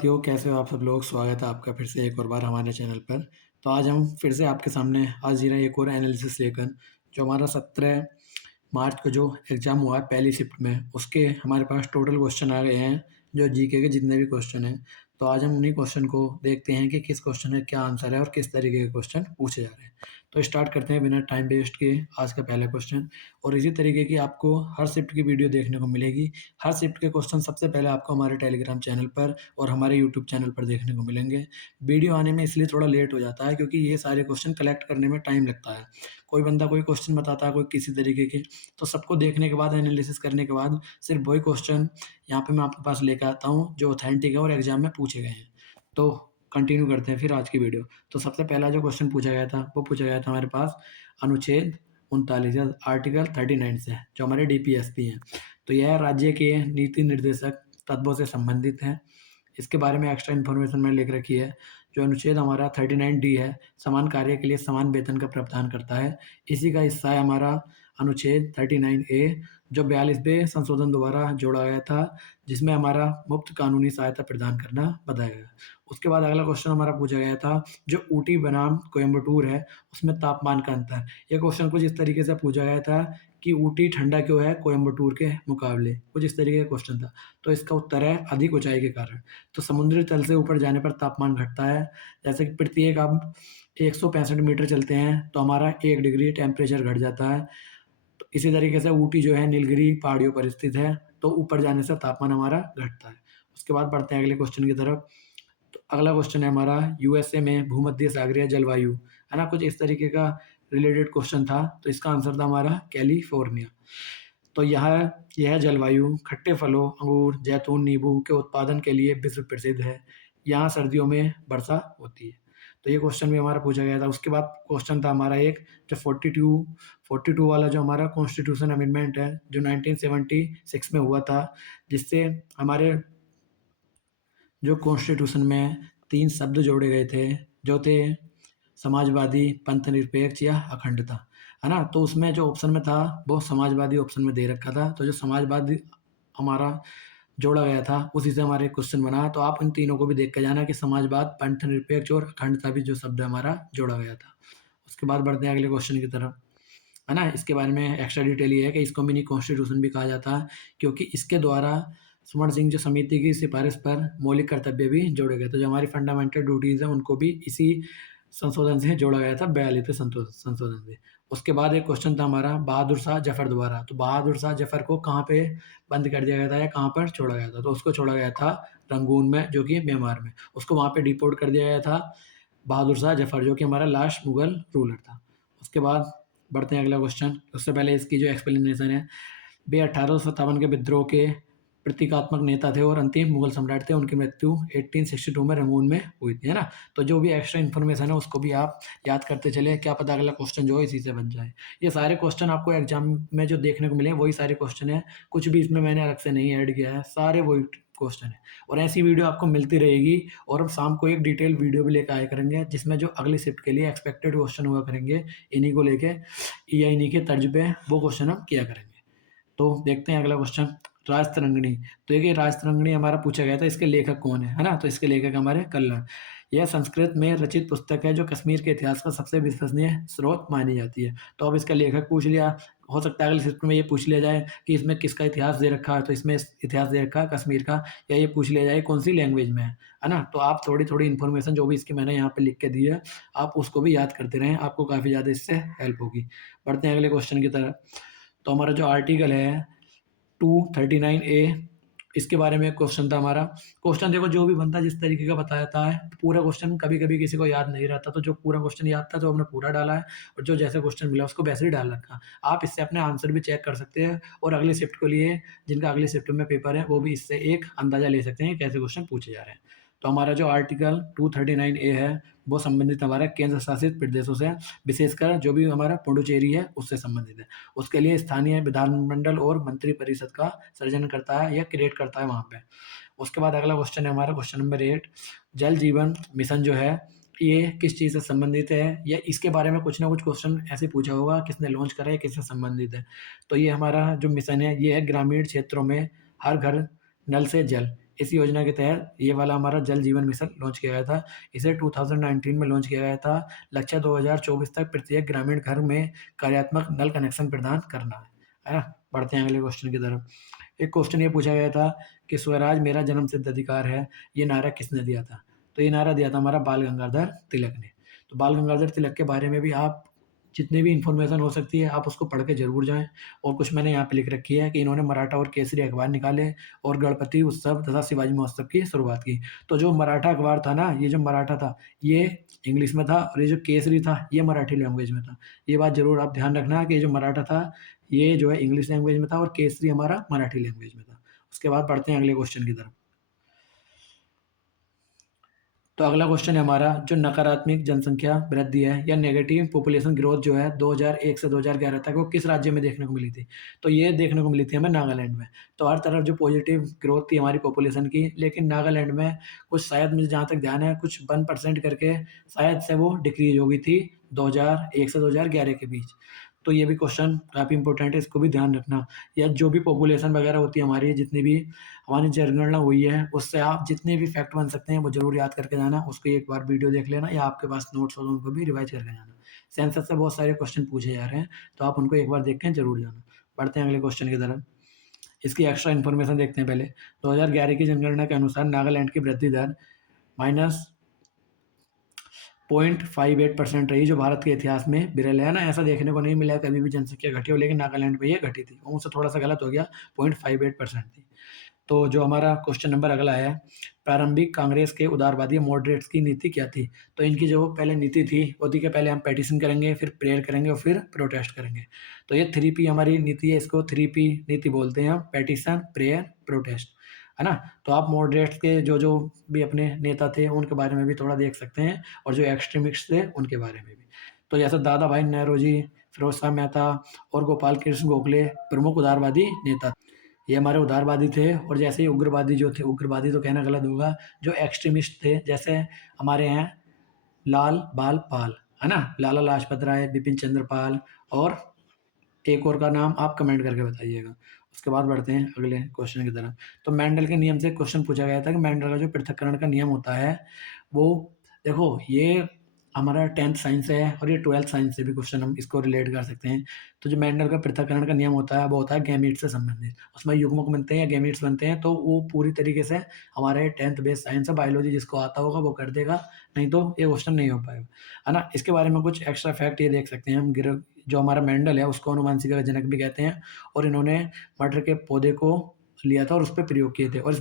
क्यों कैसे हो आप सब लोग? स्वागत है आपका फिर से एक और बार हमारे चैनल पर। तो आज हम फिर से आपके सामने हाज़िर हैं एक और एनालिसिस लेकर। जो हमारा 17 मार्च को जो एग्ज़ाम हुआ है पहली शिफ्ट में, उसके हमारे पास टोटल क्वेश्चन आ गए हैं, जो जीके के जितने भी क्वेश्चन हैं। तो आज हम उन्हीं क्वेश्चन को देखते हैं कि किस क्वेश्चन का क्या आंसर है और किस तरीके के क्वेश्चन पूछे जा रहे हैं। तो स्टार्ट करते हैं बिना टाइम वेस्ट किए आज का पहला क्वेश्चन। और इसी तरीके की आपको हर शिफ्ट की वीडियो देखने को मिलेगी। हर शिफ्ट के क्वेश्चन सबसे पहले आपको हमारे टेलीग्राम चैनल पर और हमारे यूट्यूब चैनल पर देखने को मिलेंगे। वीडियो आने में इसलिए थोड़ा लेट हो जाता है क्योंकि ये सारे क्वेश्चन कलेक्ट करने में टाइम लगता है। कोई बंदा कोई क्वेश्चन बताता है, कोई किसी तरीके के, तो सबको देखने के बाद एनालिसिस करने के बाद सिर्फ वही क्वेश्चन यहाँ पे मैं आपके पास लेकर आता हूँ जो ऑथेंटिक है और एग्जाम में पूछे गए हैं। तो कंटिन्यू करते हैं फिर आज की वीडियो। तो सबसे पहला जो क्वेश्चन पूछा गया था वो पूछा गया था हमारे पास अनुच्छेद 39 या आर्टिकल 39 से, जो हमारे डीपीएसपी हैं। तो यह राज्य के नीति निर्देशक तत्वों से संबंधित है। इसके बारे में एक्स्ट्रा इन्फॉर्मेशन मैंने लिख रखी है। जो अनुच्छेद हमारा 39 डी है, समान कार्य के लिए समान वेतन का प्रावधान करता है। इसी का हिस्सा है हमारा अनुच्छेद 39 ए, जो 42वें संशोधन द्वारा जोड़ा गया था, जिसमें हमारा मुफ्त कानूनी सहायता प्रदान करना बताया गया। उसके बाद अगला क्वेश्चन हमारा पूछा गया था, जो ऊटी बनाम कोयम्बटूर है, उसमें तापमान का अंतर। ये क्वेश्चन कुछ इस तरीके से पूछा गया था कि ऊटी ठंडा क्यों है कोयम्बटूर के मुकाबले, कुछ इस तरीके का क्वेश्चन था। तो इसका उत्तर है अधिक ऊंचाई के कारण। तो समुद्री तल से ऊपर जाने पर तापमान घटता है। जैसे कि प्रत्येक आप 165 मीटर चलते हैं तो हमारा 1 डिग्री टेम्परेचर घट जाता है। तो इसी तरीके से ऊटी जो है नीलगिरी पहाड़ियों पर स्थित है, तो ऊपर जाने से तापमान हमारा घटता है। उसके बाद बढ़ते हैं अगले क्वेश्चन की तरफ। तो अगला क्वेश्चन है हमारा, यूएसए में भूमध्य सागरीय जलवायु, है ना? कुछ इस तरीके का रिलेटेड क्वेश्चन था। तो इसका आंसर था हमारा कैलिफोर्निया। तो यह जलवायु खट्टे फलों, अंगूर, जैतून, नींबू के उत्पादन के लिए विश्व प्रसिद्ध है। यहाँ सर्दियों में वर्षा होती है। तो ये क्वेश्चन भी हमारा पूछा गया था। उसके बाद क्वेश्चन था हमारा एक, जो 42 वाला जो हमारा कॉन्स्टिट्यूशन अमेंडमेंट है, जो 1976 में हुआ था, जिससे हमारे जो कॉन्स्टिट्यूशन में 3 शब्द जोड़े गए थे, जो थे समाजवादी, पंथनिरपेक्ष या अखंडता, है ना? तो उसमें जो ऑप्शन में था वो समाजवादी ऑप्शन में दे रखा था। तो जो समाजवादी हमारा जोड़ा गया था उसी से हमारा एक क्वेश्चन बना। तो आप इन तीनों को भी देख के जाना कि समाजवाद, पंथनिरपेक्ष और अखंडता भी जो शब्द है हमारा जोड़ा गया था। उसके बाद बढ़ते हैं अगले क्वेश्चन की तरफ, है ना? इसके बारे में एक्स्ट्रा डिटेल ये है कि इसको मिनी कॉन्स्टिट्यूशन भी कहा जाता है, क्योंकि इसके द्वारा स्वर्ण सिंह जो समिति की सिफारिश पर मौलिक कर्तव्य भी जोड़े गए थे। जो हमारी फंडामेंटल ड्यूटीज़ हैं उनको भी इसी संशोधन से जोड़ा गया था, 42वें संशोधन से। उसके बाद एक क्वेश्चन था हमारा बहादुर शाह जफ़र द्वारा। तो बहादुर शाह जफ़र को कहाँ पे बंद कर दिया गया था या कहाँ पर छोड़ा गया था? तो उसको छोड़ा गया था रंगून में, जो कि म्यांमार में। उसको वहाँ पे डिपोर्ट कर दिया गया था, बहादुर शाह जफ़र, जो कि हमारा लास्ट मुगल रूलर था। उसके बाद बढ़ते हैं अगला क्वेश्चन। उससे पहले इसकी जो एक्सप्लेनेशन है, वे 1857 के विद्रोह के प्रतीकात्मक नेता थे और अंतिम मुगल सम्राट थे। उनकी मृत्यु 1862 में रंगून में हुई थी, है ना? तो जो भी एक्स्ट्रा इन्फॉर्मेशन है उसको भी आप याद करते चले, क्या पता अगला क्वेश्चन जो है इसी से बन जाए। ये सारे क्वेश्चन आपको एग्जाम में जो देखने को मिले वही सारे क्वेश्चन हैं, कुछ भी इसमें मैंने अलग से नहीं ऐड किया है, सारे वही क्वेश्चन है। और ऐसी वीडियो आपको मिलती रहेगी। और हम शाम को एक डिटेल वीडियो भी लेकर आया करेंगे, जिसमें जो अगली शिफ्ट के लिए एक्सपेक्टेड क्वेश्चन हुआ करेंगे, इन्हीं को लेके या इन्हीं के तर्ज पे वो क्वेश्चन हम किया करेंगे। तो देखते हैं अगला क्वेश्चन, राजतरंगिणी। तो देखिए राजतरंगिणी हमारा पूछा गया था, इसके लेखक कौन है ना? तो इसके लेखक हमारे कल्लण। यह संस्कृत में रचित पुस्तक है जो कश्मीर के इतिहास का सबसे विश्वसनीय स्रोत मानी जाती है। तो अब इसका लेखक पूछ लिया, हो सकता है अगले शिफ्ट में ये पूछ लिया जाए कि इसमें किसका इतिहास दे रखा है। तो इसमें इतिहास दे रखा है कश्मीर का, या ये पूछ लिया जाए कौन सी लैंग्वेज में है ना? तो आप थोड़ी-थोड़ी इन्फॉर्मेशन जो भी इसकी मैंने यहाँ पे लिख के दी है, आप उसको भी याद करते रहें, आपको काफ़ी ज़्यादा इससे हेल्प होगी। बढ़ते हैं अगले क्वेश्चन की तरफ। तो हमारा जो आर्टिकल है 239 ए, इसके बारे में क्वेश्चन था हमारा। क्वेश्चन देखो जो भी बनता जिस तरीके का बताता है, पूरा क्वेश्चन कभी-कभी किसी को याद नहीं रहता, तो जो पूरा क्वेश्चन याद था तो हमने पूरा डाला है, और जो जैसे क्वेश्चन मिला उसको वैसे ही डाल रखा। आप इससे अपने आंसर भी चेक कर सकते हैं, और अगली शिफ्ट के लिए जिनका अगली शिफ्ट में पेपर है वो भी इससे एक अंदाज़ा ले सकते हैं कि कैसे क्वेश्चन पूछे जा रहे हैं। तो हमारा जो आर्टिकल 239 ए है वो संबंधित हमारा केंद्र शासित प्रदेशों से, विशेषकर जो भी हमारा पुडुचेरी है उससे संबंधित है। उसके लिए स्थानीय विधानमंडल और मंत्रिपरिषद का सृजन करता है या क्रिएट करता है वहाँ पे। उसके बाद अगला क्वेश्चन है हमारा क्वेश्चन नंबर 8, जल जीवन मिशन जो है ये किस चीज़ से संबंधित है, या इसके बारे में कुछ ना कुछ क्वेश्चन ऐसे पूछा होगा, किसने लॉन्च करा है, किससे संबंधित है। तो ये हमारा जो मिशन है ये है ग्रामीण क्षेत्रों में हर घर नल से जल, इस योजना के तहत ये वाला हमारा जल जीवन मिशन लॉन्च किया गया था। इसे 2019 में लॉन्च किया गया था। लक्ष्य 2024 तक प्रत्येक ग्रामीण घर में कार्यात्मक नल कनेक्शन प्रदान करना है ना? बढ़ते हैं अगले क्वेश्चन की तरफ। एक क्वेश्चन ये पूछा गया था कि स्वराज मेरा जन्म सिद्ध अधिकार है, ये नारा किसने दिया था? तो ये नारा दिया था हमारा बाल गंगाधर तिलक ने। तो बाल गंगाधर तिलक के बारे में भी आप जितनी भी इन्फॉर्मेशन हो सकती है आप उसको पढ़ के ज़रूर जाएँ। और कुछ मैंने यहाँ पे लिख रखी है कि इन्होंने मराठा और केसरी अखबार निकाले और गणपति उत्सव तथा शिवाजी महोत्सव की शुरुआत की। तो जो मराठा अखबार था ना, ये जो मराठा था, ये इंग्लिश में था और ये जो केसरी था, ये मराठी लैंग्वेज में था। ये बात ज़रूर आप ध्यान रखना कि ये जो मराठा था, ये जो है इंग्लिश लैंग्वेज में था और केसरी हमारा मराठी लैंग्वेज में था। उसके बाद बढ़ते हैं अगले क्वेश्चन की तरफ। तो अगला क्वेश्चन है हमारा, जो नकारात्मक जनसंख्या वृद्धि है या नेगेटिव पॉपुलेशन ग्रोथ जो है 2001 से 2011 तक, वो किस राज्य में देखने को मिली थी? तो ये देखने को मिली थी हमें नागालैंड में। तो हर तरफ जो पॉजिटिव ग्रोथ थी हमारी पॉपुलेशन की, लेकिन नागालैंड में कुछ शायद मुझे जहाँ तक ध्यान है कुछ 1% करके शायद से वो डिक्रीज हो गई थी 2001 से 2011 के बीच। तो ये भी क्वेश्चन काफ़ी इंपॉर्टेंट है, इसको भी ध्यान रखना। या जो भी पॉपुलेशन वगैरह होती है हमारी, जितनी भी हमारी जनगणना हुई है, उससे आप जितने भी फैक्ट बन सकते हैं वो ज़रूर याद करके जाना। उसकी एक बार वीडियो देख लेना या आपके पास नोट्स हो तो उनको भी रिवाइज़ करके जाना। सेंसस से बहुत सारे क्वेश्चन पूछे जा रहे हैं, तो आप उनको एक बार देख के ज़रूर जाना। बढ़ते हैं अगले क्वेश्चन की तरफ। इसकी एक्स्ट्रा इन्फॉर्मेशन देखते हैं पहले। 2011 की जनगणना के अनुसार नागालैंड की वृद्धि दर माइनस 0.58% रही, जो भारत के इतिहास में विरल है ना, ऐसा देखने को नहीं मिला है कभी भी जनसंख्या घटी हो, लेकिन नागालैंड में ये घटी थी। उनसे थोड़ा सा गलत हो गया, 0.58% थी। तो जो हमारा क्वेश्चन नंबर अगला है, प्रारंभिक कांग्रेस के उदारवादी मॉडरेट्स की नीति क्या थी? तो इनकी जो पहले नीति थी वो थी कि पहले हम पेटिशन करेंगे, फिर प्रेयर करेंगे और फिर प्रोटेस्ट करेंगे। तो ये 3P हमारी नीति है, इसको 3P नीति बोलते हैं हम, पेटिशन, प्रेयर, प्रोटेस्ट, है ना? तो आप मॉडरेट्स के जो भी अपने नेता थे उनके बारे में भी थोड़ा देख सकते हैं और जो एक्सट्रीमिस्ट थे उनके बारे में भी। तो जैसे दादा भाई नौरोजी, फिरोज शाह मेहता और गोपाल कृष्ण गोखले प्रमुख उदारवादी नेता, ये हमारे उदारवादी थे। और जैसे ही उग्रवादी जो थे, उग्रवादी तो कहना गलत होगा, जो एक्सट्रीमिस्ट थे, जैसे हमारे हैं लाल बाल पाल, है ना? लाला लाजपत राय, बिपिन चंद्र पाल और एक और का नाम आप कमेंट करके बताइएगा। उसके बाद बढ़ते हैं अगले क्वेश्चन की तरफ। तो मेंडल के नियम से क्वेश्चन पूछा गया था कि मेंडल का जो पृथक्करण का नियम होता है, वो देखो ये हमारा 10th साइंस है और ये 12th साइंस से भी क्वेश्चन हम इसको रिलेट कर सकते हैं। तो जो मेंडल का पृथक्करण का नियम होता है वो होता है गैमीट्स से संबंधित। उसमें युग्मक बनते हैं या गैमीट्स बनते हैं, तो वो पूरी तरीके से हमारे 10th बेस साइंस है, बायोलॉजी जिसको आता होगा वो कर देगा, नहीं तो ये क्वेश्चन नहीं हो पाएगा, है ना? इसके बारे में कुछ एक्स्ट्रा फैक्ट ये देख सकते हैं हम। जो हमारा मेंडल है उसको अनुवांशिकी का जनक भी कहते हैं और इन्होंने मटर के पौधे को लिया था और उस पे प्रयोग किए थे। और इस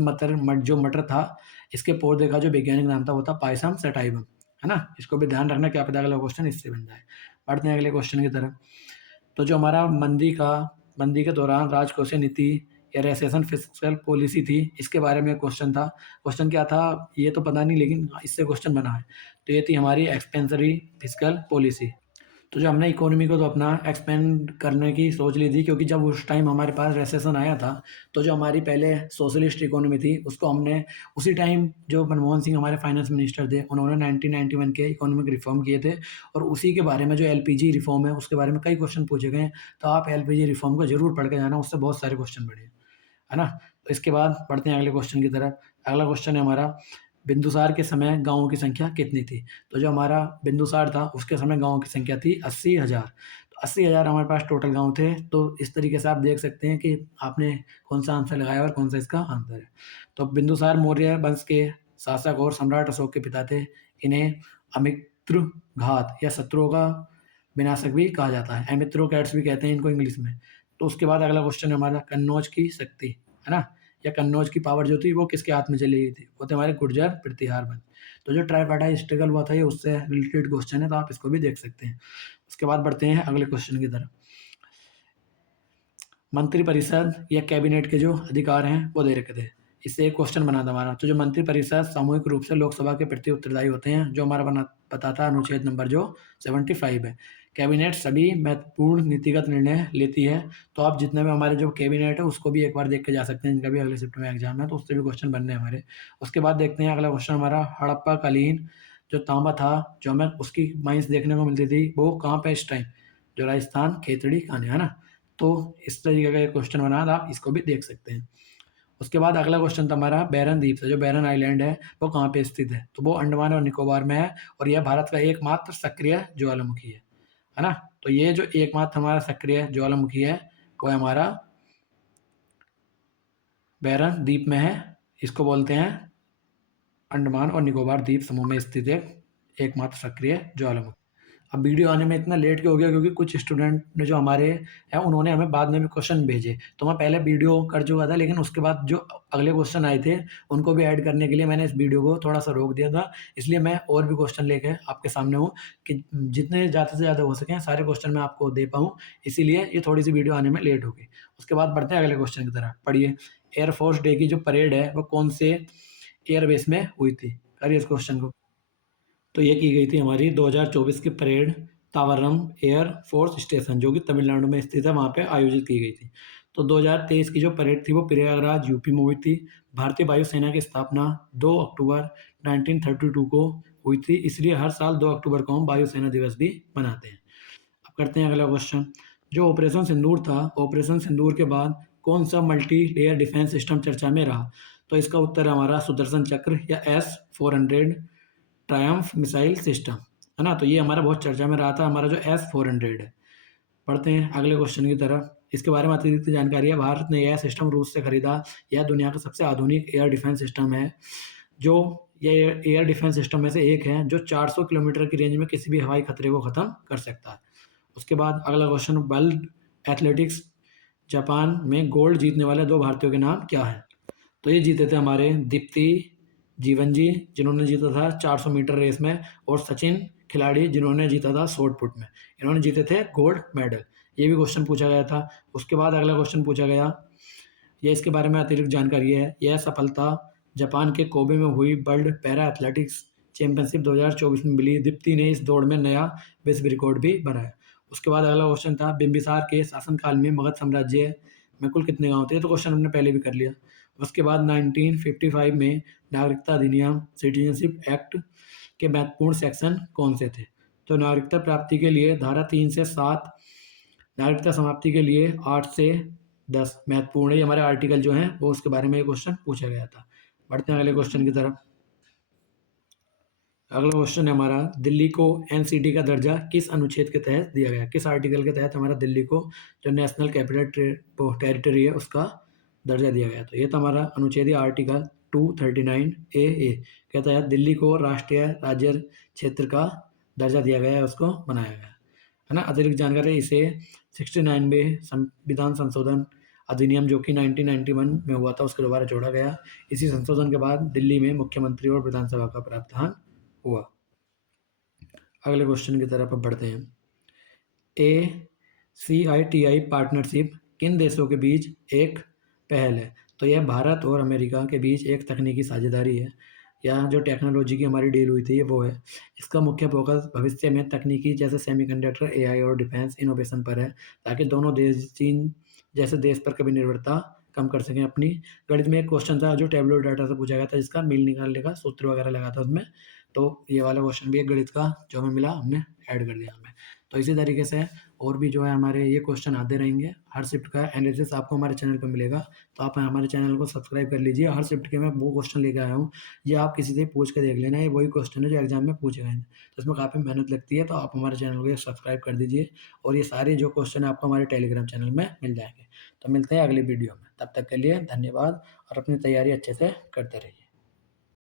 जो मटर था, इसके पौधे का जो वैज्ञानिक नाम था वो था पायसम सटाइवम, है ना? इसको भी ध्यान रखना, क्या पता अगला क्वेश्चन इससे बन जाए। बढ़ते हैं अगले क्वेश्चन की तरफ। तो जो हमारा मंदी के दौरान राजकोषीय नीति या रेसेशन फिस्कल पॉलिसी थी, इसके बारे में क्वेश्चन था। क्वेश्चन क्या था ये तो पता नहीं, लेकिन इससे क्वेश्चन बना है। तो ये थी हमारी एक्सपेंसरी फिस्कल पॉलिसी। तो जो हमने इकोनॉमी को तो अपना एक्सपेंड करने की सोच ली थी, क्योंकि जब उस टाइम हमारे पास रिसेशन आया था, तो जो हमारी पहले सोशलिस्ट इकोनॉमी थी उसको हमने उसी टाइम, जो मनमोहन सिंह हमारे फाइनेंस मिनिस्टर थे, उन्होंने 1991 के इकोनॉमिक रिफॉर्म किए थे। और उसी के बारे में जो एलपीजी रिफॉर्म है उसके बारे में कई क्वेश्चन पूछे गए हैं। तो आप एलपीजी रिफॉर्म को जरूर पढ़ के जाना, उससे बहुत सारे क्वेश्चन बने हैं, है ना? तो इसके बाद बढ़ते हैं अगले क्वेश्चन की तरफ। अगला क्वेश्चन है हमारा, बिंदुसार के समय गाँवों की संख्या कितनी थी? तो जो हमारा बिंदुसार था उसके समय गाँवों की संख्या थी 80,000। तो 80,000 हमारे पास टोटल गाँव थे। तो इस तरीके से आप देख सकते हैं कि आपने कौन-सा आंसर लगाया और कौन-सा इसका आंसर है। तो बिंदुसार मौर्य वंश के शासक और सम्राट अशोक के पिता थे। इन्हें अमित्रघात या शत्रुओं का विनाशक भी कहा जाता है। एमिथ्रोकैट्स भी कहते हैं इनको इंग्लिश में। तो उसके बाद अगला क्वेश्चन है हमारा, कन्नौज की शक्ति, है ना? या कन्नौज की पावर जो थी वो किसके हाथ में चली गई थी? वो थे हमारे गुर्जर प्रतिहार वंश। तो जो ट्राइपार्टाइट स्ट्रगल हुआ था ये उससे रिलेटेड क्वेश्चन है, तो आप इसको भी देख सकते हैं। उसके बाद बढ़ते हैं अगले क्वेश्चन की तरफ। मंत्रिपरिषद या कैबिनेट के जो अधिकार हैं वो दे रखे थे। इससे एक क्वेश्चन बना था हमारा। तो जो मंत्रिपरिषद सामूहिक रूप से लोकसभा के प्रति उत्तरदायी होते हैं, जो हमारा बताता है अनुच्छेद नंबर जो 75 है। कैबिनेट सभी महत्वपूर्ण नीतिगत निर्णय लेती है। तो आप जितने भी हमारे जो कैबिनेट है उसको भी एक बार देख के जा सकते हैं, इनका भी अगले शिफ्ट में एग्जाम है, तो उससे भी क्वेश्चन बनने हैं हमारे। उसके बाद देखते हैं अगला क्वेश्चन हमारा, हड़प्पा कालीन जो तांबा था, जो हमें उसकी माइंस देखने को मिलती थी, वो कहाँ पे इस टाइम? जो राजस्थान खेतड़ी खाने, है ना? तो इस तरीके का एक क्वेश्चन बना था, आप इसको भी देख सकते हैं। उसके बाद अगला क्वेश्चन था हमारा बैरन द्वीप से, जो बैरन आइलैंड है वो कहाँ पे स्थित है? तो वो अंडमान और निकोबार में है और यह भारत का एकमात्र सक्रिय ज्वालामुखी है ना? तो ये जो एकमात्र हमारा सक्रिय ज्वालामुखी है वो हमारा बैरन द्वीप में है। इसको बोलते हैं अंडमान और निकोबार द्वीप समूह में स्थित एकमात्र सक्रिय ज्वालामुखी। अब वीडियो आने में इतना लेट क्यों हो गया, क्योंकि कुछ स्टूडेंट ने जो हमारे हैं उन्होंने हमें बाद में भी क्वेश्चन भेजे, तो मैं पहले वीडियो कर चुका था, लेकिन उसके बाद जो अगले क्वेश्चन आए थे उनको भी ऐड करने के लिए मैंने इस वीडियो को थोड़ा सा रोक दिया था। इसलिए मैं और भी क्वेश्चन लेके आपके सामने हूँ कि जितने ज़्यादा से ज़्यादा हो सकें सारे क्वेश्चन मैं आपको दे पाऊँ, इसीलिए ये थोड़ी सी वीडियो आने में लेट हो गई। उसके बाद बढ़ते हैं अगले क्वेश्चन की तरफ। पढ़िए, एयरफोर्स डे की जो परेड है वो कौन से एयरबेस में हुई थी? करिए इस क्वेश्चन को। तो ये की गई थी हमारी 2024 की परेड तावरम एयर फोर्स स्टेशन, जो कि तमिलनाडु में स्थित है, वहाँ पे आयोजित की गई थी। तो 2023 की जो परेड थी वो प्रयागराज यूपी में हुई थी। भारतीय वायुसेना की स्थापना 2 अक्टूबर 1932 को हुई थी, इसलिए हर साल 2 अक्टूबर को हम वायुसेना दिवस भी मनाते हैं। अब करते हैं अगला क्वेश्चन। जो ऑपरेशन सिंदूर था, ऑपरेशन सिंदूर के बाद कौन सा मल्टी लेयर डिफेंस सिस्टम चर्चा में रहा? तो इसका उत्तर है हमारा सुदर्शन चक्र या S-400 ट्रायम्फ मिसाइल सिस्टम, है ना? तो ये हमारा बहुत चर्चा में रहा था, हमारा जो S-400 है। पढ़ते हैं अगले क्वेश्चन की तरफ। इसके बारे में अतिरिक्त जानकारी है। भारत ने यह सिस्टम रूस से खरीदा। यह दुनिया का सबसे आधुनिक एयर डिफेंस सिस्टम है, जो ये एयर डिफेंस सिस्टम में से एक है जो 400 किलोमीटर की रेंज में किसी भी हवाई खतरे को ख़त्म कर सकता है। उसके बाद अगला क्वेश्चन, वर्ल्ड एथलेटिक्स जापान में गोल्ड जीतने वाले 2 भारतीयों के नाम क्या हैं? तो ये जीते थे हमारे दीप्ति जीवन जी, जिन्होंने जीता था 400 मीटर रेस में, और सचिन खिलाड़ी, जिन्होंने जीता था शॉट पुट में। इन्होंने जीते थे गोल्ड मेडल। ये भी क्वेश्चन पूछा गया था। उसके बाद अगला क्वेश्चन पूछा गया, ये इसके बारे में अतिरिक्त जानकारी है। यह सफलता जापान के कोबे में हुई वर्ल्ड पैरा एथलेटिक्स चैंपियनशिप 2024 में मिली। दीप्ति ने इस दौड़ में नया विश्व रिकॉर्ड भी बनाया। उसके बाद अगला क्वेश्चन था, बिंबिसार के शासनकाल में मगध साम्राज्य में कुल कितने गांव थे? तो क्वेश्चन हमने पहले भी कर लिया। उसके बाद 1955 में नागरिकता अधिनियम सिटीजनशिप एक्ट के महत्वपूर्ण सेक्शन कौन से थे? तो नागरिकता प्राप्ति के लिए धारा 3 से 7, नागरिकता समाप्ति के लिए 8 से 10 महत्वपूर्ण है। ये हमारे आर्टिकल जो हैं वो उसके बारे में ये क्वेश्चन पूछा गया था। बढ़ते हैं अगले क्वेश्चन की तरफ। अगला क्वेश्चन है हमारा, दिल्ली को एनसीटी का दर्जा किस अनुच्छेद के तहत दिया गया? किस आर्टिकल के तहत हमारा दिल्ली को जो नेशनल कैपिटल टेरिटरी है उसका दर्जा दिया गया? तो ये तो हमारा अनुच्छेद आर्टिकल 239 के तहत दिल्ली को राष्ट्रीय राज्य क्षेत्र का दर्जा दिया गया है, उसको बनाया गया है ना। अतिरिक्त जानकारी, इसे 69वें संविधान संशोधन अधिनियम जो कि 1991 में हुआ था उसके दोबारा जोड़ा गया। इसी संशोधन के बाद दिल्ली में मुख्यमंत्री और विधानसभा का प्रावधान हुआ। अगले क्वेश्चन की तरफ अब बढ़ते हैं। ACITI पार्टनरशिप किन देशों के बीच एक पहल है? तो यह भारत और अमेरिका के बीच एक तकनीकी साझेदारी है। यहाँ जो टेक्नोलॉजी की हमारी डील हुई थी ये वो है। इसका मुख्य फोकस भविष्य में तकनीकी जैसे सेमीकंडक्टर, AI और डिफेंस इनोवेशन पर है, ताकि दोनों देश चीन जैसे देश पर कभी निर्भरता कम कर सकें अपनी। गणित में एक क्वेश्चन था जो टेबुलर डाटा से पूछा गया था, जिसका मील निकालने का सूत्र वगैरह लगा था उसमें, तो ये वाला क्वेश्चन भी एक गणित का जो हमें मिला हमने ऐड कर दिया हमें। तो इसी तरीके से और भी जो है हमारे ये क्वेश्चन आते रहेंगे। हर शिफ्ट का एनालिसिस आपको हमारे चैनल पर मिलेगा, तो आप हमारे चैनल को सब्सक्राइब कर लीजिए। हर शिफ्ट के मैं वो क्वेश्चन लेकर आया हूँ, ये आप किसी से पूछ के देख लेना, ये वही क्वेश्चन है जो एग्जाम में पूछे गए हैं। तो इसमें काफ़ी मेहनत लगती है, तो आप हमारे चैनल को सब्सक्राइब कर दीजिए, और ये सारे जो क्वेश्चन है आपको हमारे टेलीग्राम चैनल में मिल जाएंगे। तो मिलते हैं अगली वीडियो में, तब तक के लिए धन्यवाद, और अपनी तैयारी अच्छे से करते रहिए।